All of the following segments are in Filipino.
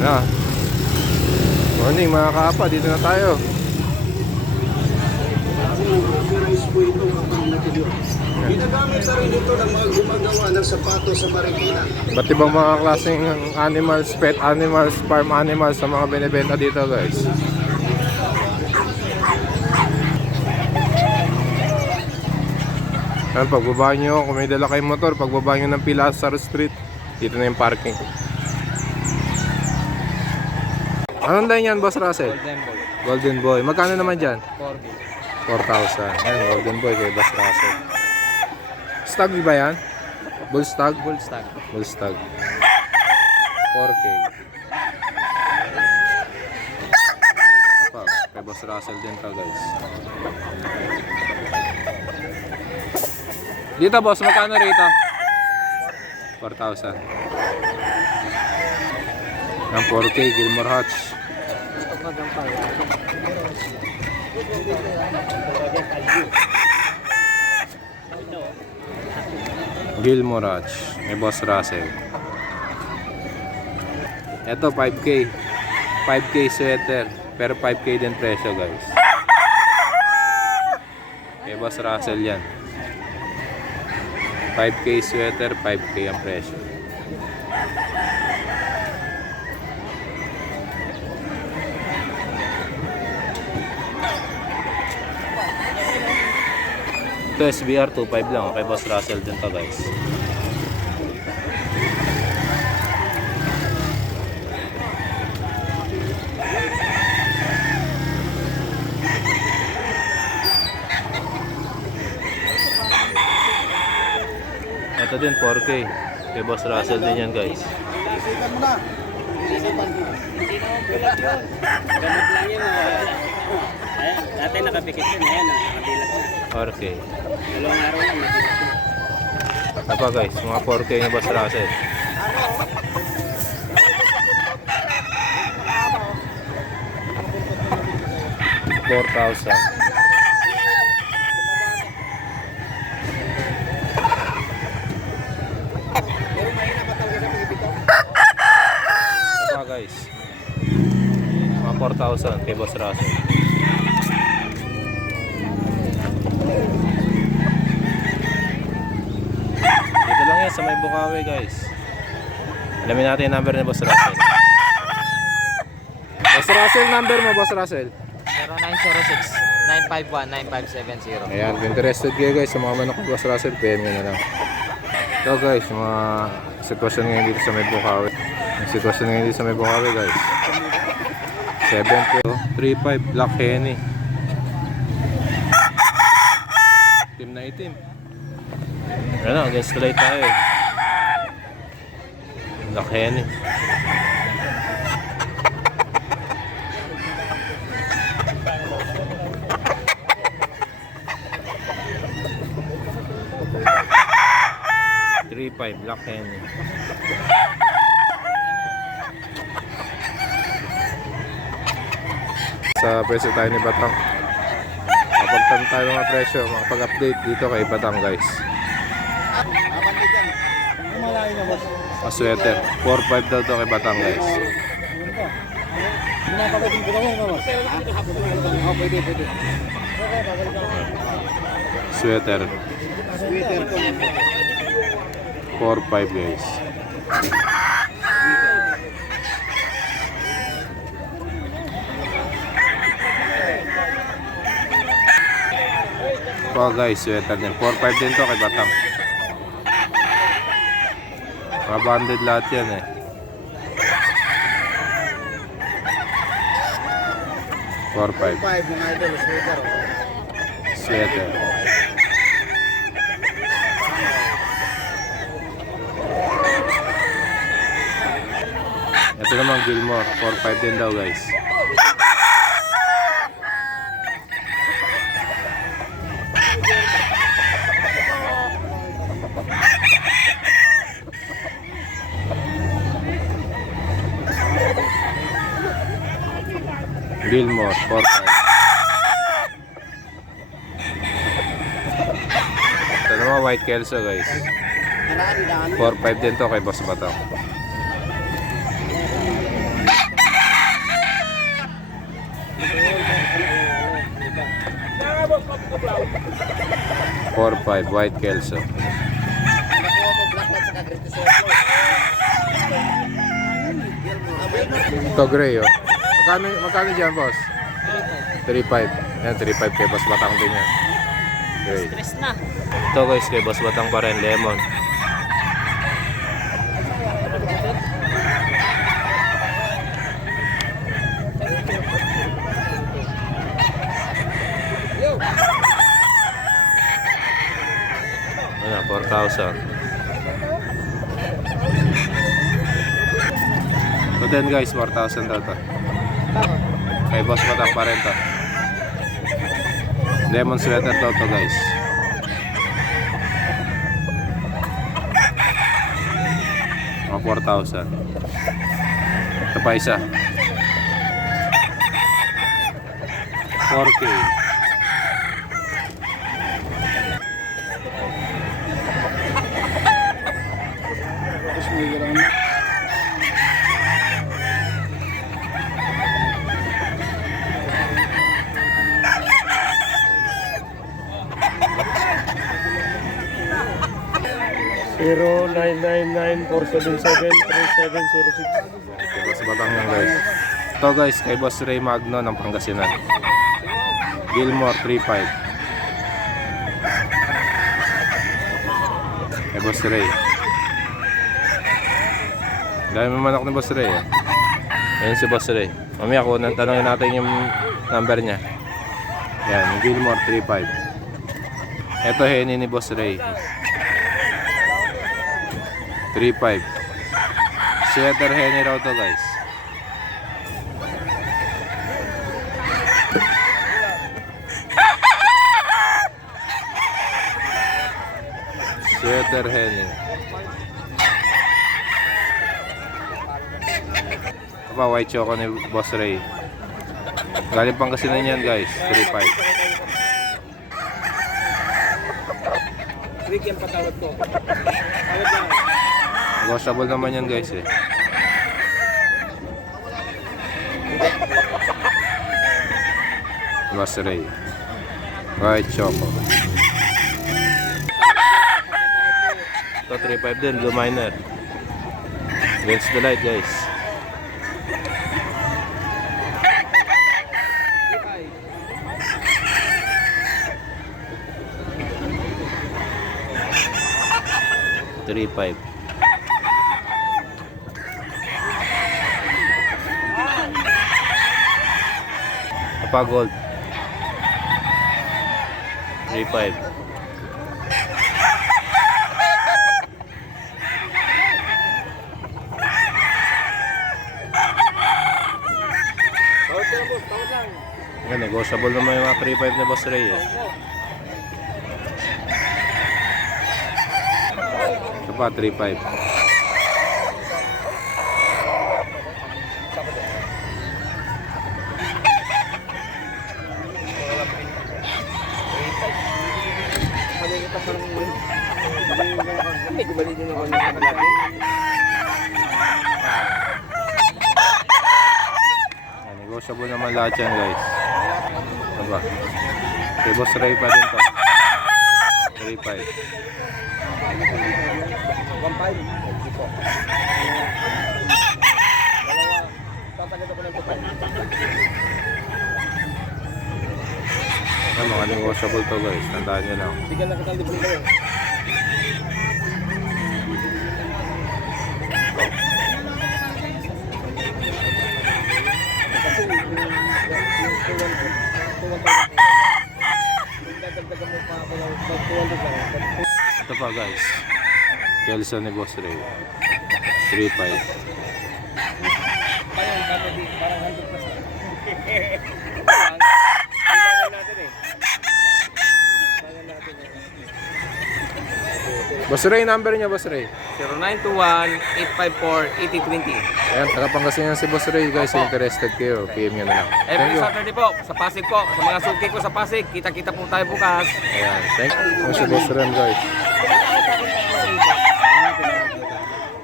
Ano? Morning mga kapa, dito na tayo. Ginagamit na rin ito ng mga gumagawa ng sapato sa Marikina. Ba't ibang mga klaseng animals, pet animals, farm animals sa mga binibenta dito guys. Ayan, pagbaba nyo, kung may dala kayong motor, pagbaba nyo ng Pilasar Street, dito na yung parking. Anong line yan, Boss Russell? Golden Boy. Golden Boy. Magkano naman dyan? 4B. 4,000. Yan, Golden Boy kay Boss Russell. Stag ba yan? Bull stag? Bull stag. Bull stag. 4K. Apa, kay Boss Russell din to guys. Dito boss, magkano rito? 4,000. Ang 4K, Gilmore Hatch. Gilmore Hatch, may Boss Russell. Ito 5K. 5K sweater, pero 5K din presyo guys. May Boss Russell yan. 5K sweater, 5K ang presyo. Ito SBR 2.5 lang, kay Boss Russell din to guys. Ito din 4K, kay Boss Russell din yan guys. Isipan mo na. Isipan mo. Hindi naman bulat yun. Gamot lang yun. Ayan, dati nakapikit yun. Ayan, nakabilat na. 4K. Dalawang araw lang, nabilat na. Ito pa guys, mga 4K ni Boss Russell. $4,000. Ito pa guys, mga 4,000 kay Boss Russell. Dito lang yan sa may Bukawi guys. Alamin natin yung number ni Boss Russell. Boss Russell, number mo Boss Russell. 0906-951-9570. Ayan, kung interested kayo guys sa mga manok ni Boss Russell, PM nyo na lang. Ito guys, yung mga sitwasyon ngayon dito sa may Bukawi. Yung sitwasyon ngayon dito sa may Bukawi guys. 7.35 Black Henny. Itim na itim. Ayan na, against the light tayo eh. Black Henny. Black Henny. Sa presyo tayo ni Batang. Kapagtan tayo mga presyo, makapag-update dito kay Batang guys. Apan din dyan. Ang malayo na boss. A sweater, 4.5 daw to kay Batang guys. Pinapagating ko naman boss. Oo, pwede. Sweater, Sweater ko. 4.5 guys. Po guys, sweater din. 4.5 din to kay Batang. Mga banded lahat yan eh. $4.5 5 mga idol, sweater. sweater. Ito naman Gilmore, 4.5 din daw guys. Gilmore, 4.5. Ito naman White Kelso guys. 4.5 din to kay Boss Batang. 4.5 white Kelso. Ito gray oh. Magkano dyan boss? 3.5. Yan 3.5 kay Boss Batang din yan. Gray. Stress na. Ito guys kay Boss Batang pa rin, lemon. Ano, 4,000. So then guys, 4,000 daw to. Kay Boss Batang pa rin to. Lemon sweater daw to guys. Mga 4,000. Ito pa isa. 4K. Zero 999-477-3706. Kay Boss Batang yan guys. Ito guys, kay Boss Ray Magno ng Pangasinan. Gilmore 3.5. Kay Boss Ray. Dahil may manok ni Boss Ray eh. Ayan si Boss Ray. Mamaya ko tanongin natin yung number niya. Yan, Gilmore 3.5. Ito heni ni Boss Ray. 3.5. Sweater henny raw to guys. Sweater henny. Ito pa white choco ni Boss Ray. Galing Pangasinan yan guys. 3.5. Week yung patawad ko. Tawad lang. Negotiable naman yan guys eh. Boss Ray. White choco. Ito 3.5 din, blue miner. Against the light guys. $3.5. Pa gold 3.5. Yan, negotiable naman yung mga 3.5 na Boss Ray eh. Ito pa 3.5. Negotiable naman lahat yan guys. Ito ba? Kay Boss Ray pa din to. 3.5. Yan, mga negotiable to guys. Tandaan nyo lang. Bigyan na kita libre kayo. Ito pa guys. Kelso ni Boss Ray. 3.5. Boss Ray, number niya Boss Ray. 0921-854-8020. Ayan, taga Pangasinan si Boss Ray guys. Interested kayo, PM nyo na lang. Thank Every you. Saturday po, sa Pasig po. Sa mga suki ko sa Pasig, kita-kita po tayo bukas. Ayan, thank you. Ayan si Boss Ray guys.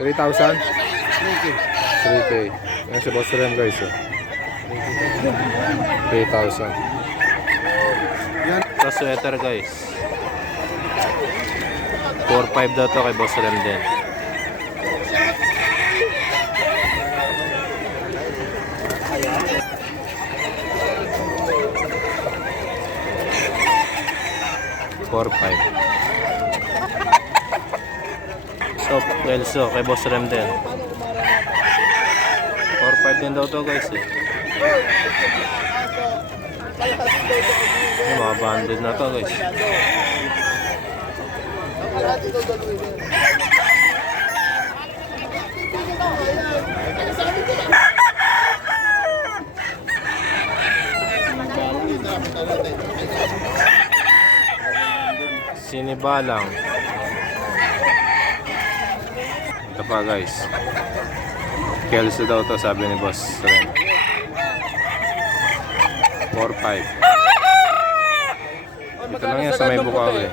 3,000? 3K. Ayan si Boss Ray guys. 3,000. sweater guys. 4.5 daw to kay Boss Rem din. Soft Kelso kay Boss Rem din. 4.5 din daw to guys eh. Yung mga banded na to guys. Sinibalang. Ito pa guys. Kelso daw to sabi ni Boss Ren. 4.5. Ito lang yan sa may bukaw eh.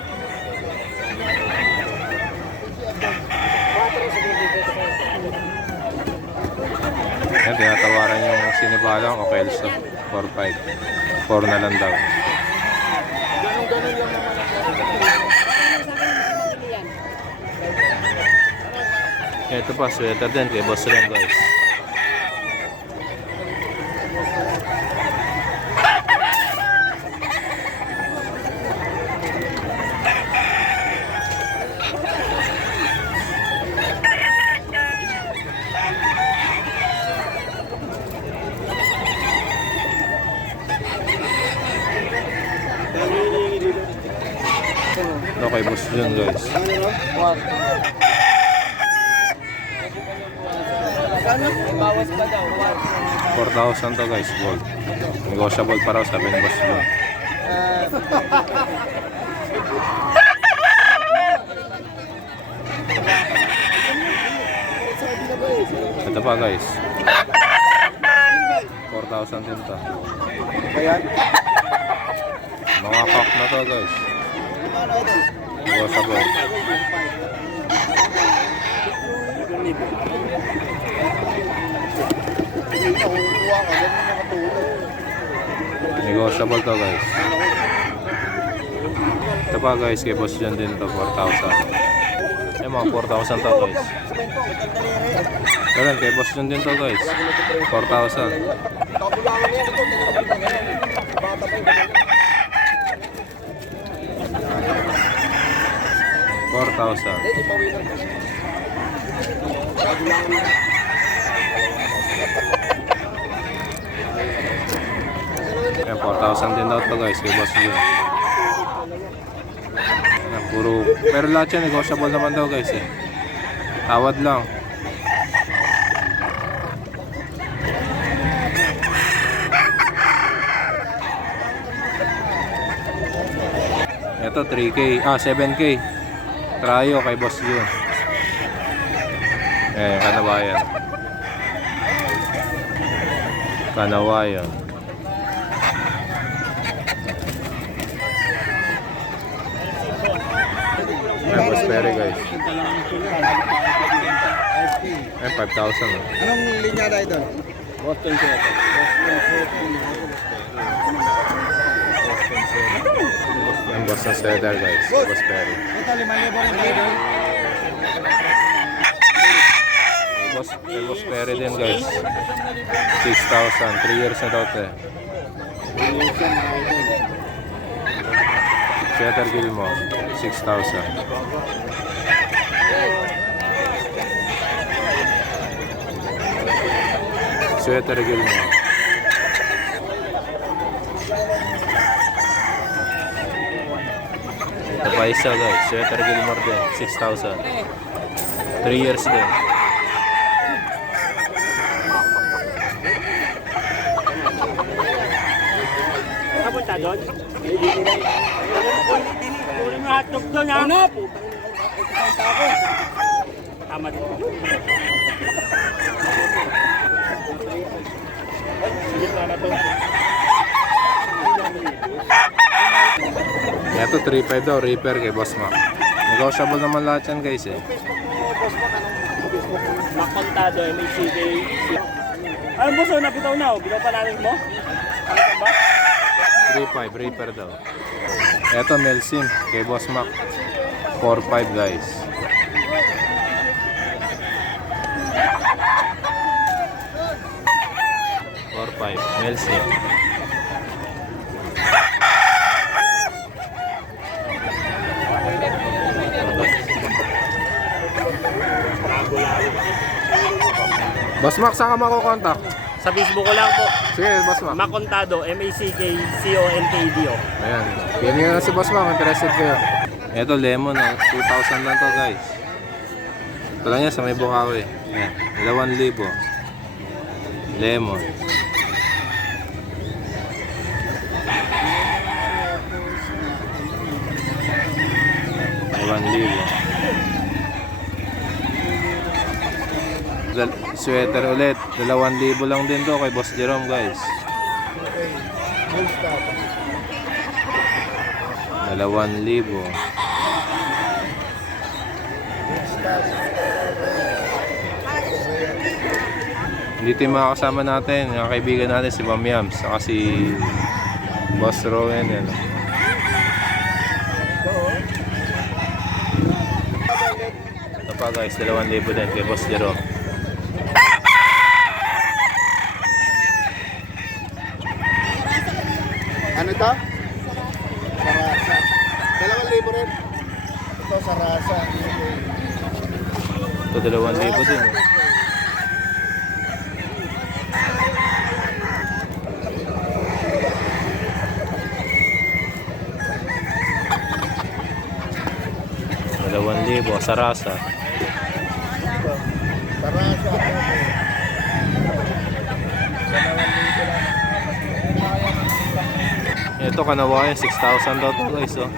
Yan, tinatawaran yung sinibalang o Kelso. 4.5. 4 na lang daw. Ito pa, sweater din kay Boss Ren guys. Ito kay Boss Jun guys. 4,000 to guys, gold. Negotiable pa raw sabi ni Boss Jun. Ito pa guys. 4,000 din to. Mga cock na to guys. Negotiable. Negotiable to guys. Ito pa guys, kay Boss John din to, 4,000. Mga 4,000 to guys. Ganun, kay Boss John din to guys, 4,000. Yan, 4,000 din daw to guys kay Boss Jun. Yan, puro, pero lahat yan negotiable naman daw guys eh. Tawad lang. Ito 3K, 7K. Trayo kay Boss Jun. Kanawayan. Kanawayan. Boss Perry guys. 5,000. Anong linya na ito? Boston sweater. Ang boss ng sweater guys, Boss Perry. Ito, 5,000 rin tayo. Boss Perry din guys. 6,000, 3 years na daw ito eh. Sweater Gilmore, 6,000. Sweater Gilmore. Ito pa isa guys, Sweater Gilmore din, 6,000. 3 years din. Punta doon? Kunin mo hotdog doon ha? Ano? Tama din. Ito 3.5 daw, repair kay Boss Mac. Negotiable naman lahat yan guys eh. Makontado, MHCD. Ano boss, napitaw na. Binaw pa natin mo? Ano ba? 3.5, Reaper daw. Eto, Melsim, kay Boss Mac. 4.5 guys. Melsim. Boss Mac, saan ka makukontak? Sa Facebook ko lang po. Sige, Boss Mac. Makontado, M-A-C-K-C-O-N-T-A-D-O. Ayan. Pili nyo na si Boss Mac, interested kayo. Ito, lemon, 2,000 lang to guys. Ito lang yan sa may Bukawi. Ayan, 2,000. Lemon. Sweater ulit, 2,000 lang din to kay Boss Jerome guys. 2,000. Dito yung mga kasama natin, mga kaibigan natin si Ma'am Yams, saka si Boss Rowan. Yan. Ito pa guys, 2,000 din kay Boss Jerome. Ano ito? Sarasa. 2,000 rin. Ito sarasa. Ito 2,000 din. Libo, sarasa. Sarasa. Ito kanawayan, 6,000 daw to guys. Oh.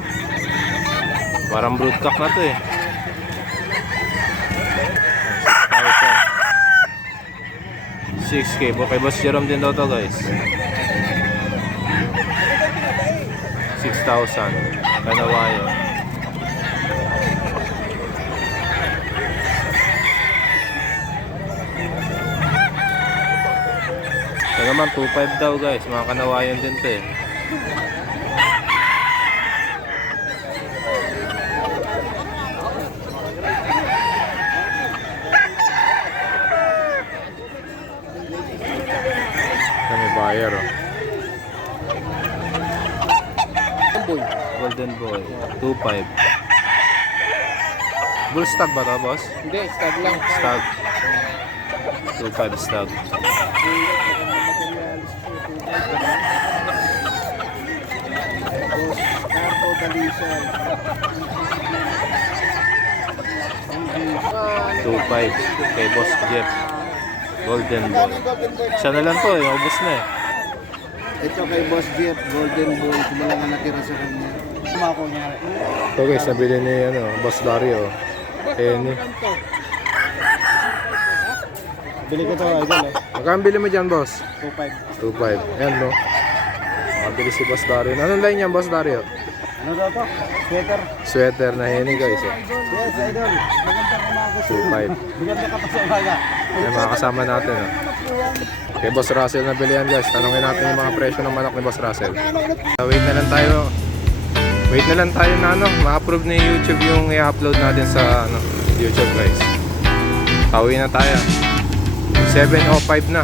Parang broodcock na to eh. 6,000. 6K. Kay Boss Jerome din daw to guys. 6,000. Kanawayan. Ito naman 2,500 daw guys, mga kanawayan din to eh. Ito may buyer oh. Golden Boy, 2,500. Bull stag ba to boss? Hindi, stag lang. Stag. 2,500 stag. Carbo Dalisal. 2,500 kay Boss Jeff. Golden Boy. Isa na lang to eh, ubos na eh. Ito kay Boss Jeff, Golden Boy. Wala nga natira sa kanya. Kumako niya. Ito guys, nabili ni Boss Dario. Penny. Bili ko ito, idol. Magkano bili mo dyan, boss? 2,500. 2,500. Ayan, no? Makabili si Boss Dario. Anong line yan, Boss Dario? Ano daw to? Sweater. Sweater na Henny, guys. Eh. Yes, idol. Magandang umaga. 2,500. Maganda ka pa sa umaga. Ayan, mga kasama natin. Oh. Kay Boss Russell na bilihan, guys. Tanungin natin yung mga presyo ng manok ni Boss Russell. Wait na lang tayo. Wait na lang tayo na ma-approve ni YouTube yung i-upload natin sa YouTube, guys. Tawin na tayo. 7:05 na.